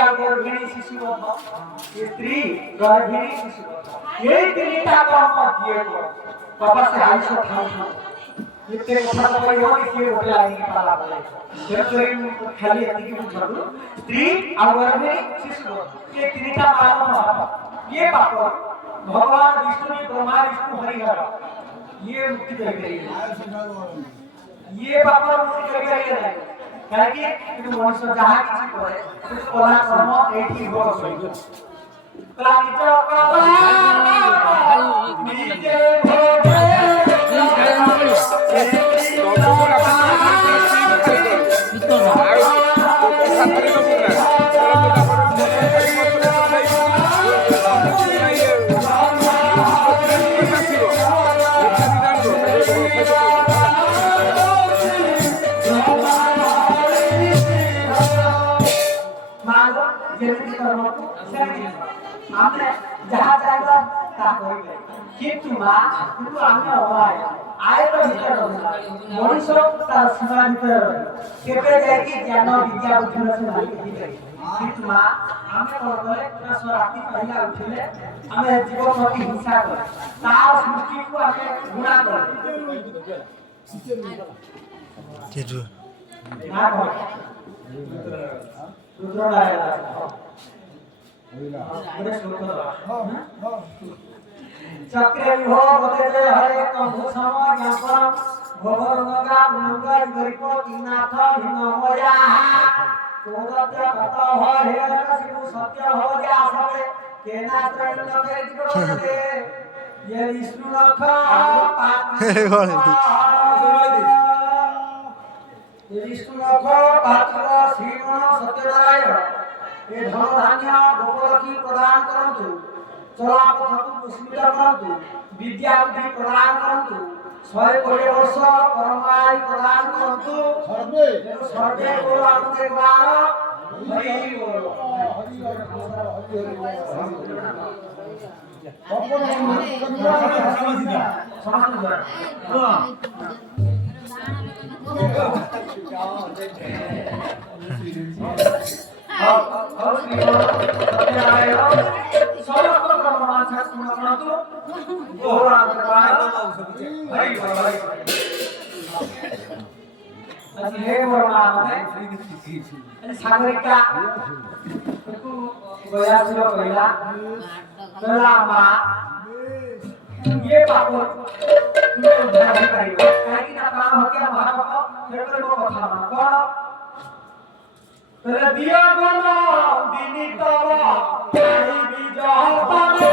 আর গর্ভিণী শিশুবদ্ধ স্ত্রী গর্ভিণী শিশুবদ্ধ এই তিনটা কর্ম দিয়ে বাবা সে আইস ঠান্ডা इतने কথা কই হয় কি ওটা লাগি পালা বলে যেতই খালি এদিকে বুঝাবো স্ত্রী আর গর্ভিণী শিশুবদ্ধ এই তিনটা মানব মহাপাপ ये पाप भगवान विष्णु ब्रह्मा विष्णु हरिहर ये मुक्ति दे रही है ये पाप मुक्ति दे रही है काहे कि मनुष्य जहां किछि करे कुछ कला कर्म एठी हो सके कला निज कला निजे भोगे আমরা যাহা চাইবা তা করিবে কিন্তু মা কিন্তু আমি অবাই আয়ত ভিতরে মনুষ্য তার সীমা ভিতরে রহে কেবে যাইকি জ্ঞান বিদ্যা বুদ্ধি সে ভিতরে কিন্তু মা আমি কোন বলে দশ রাতি পহিলা উঠিলে আমি জীব প্রতি হিংসা করে তার সৃষ্টিକୁ আমি গুণা করে যেটু না করে রুদ্রনারায়ণ चक्रे विभो बते हरे कंभु सम ज्ञापन भोगर गंगा मंगल गरिको तीनाथ हिममया तोदत्य कत हो हे शिव सत्य हो जा सबे केना त्रैण के दिगोते ये विष्णु नख ये विष्णु नख पात्र श्रीमन सत्यनारायण ए धन धान्य गोपलकी प्रदान करंतु चला पथकु पुष्पित करंतु विद्या बुद्धि प्रदान करंतु 100 कोटी वर्ष परमाय प्रदान करंतु सर्वे को आनंदे द्वार हरि बोल सागरिका गोया सुनो पहिला पहिला मा ये पाप तुम उद्धार करियो काहे कि ना काम होके महापाप फेर को कथा मान कोन तले दिया बोलो दिनी तब आई विजय पावे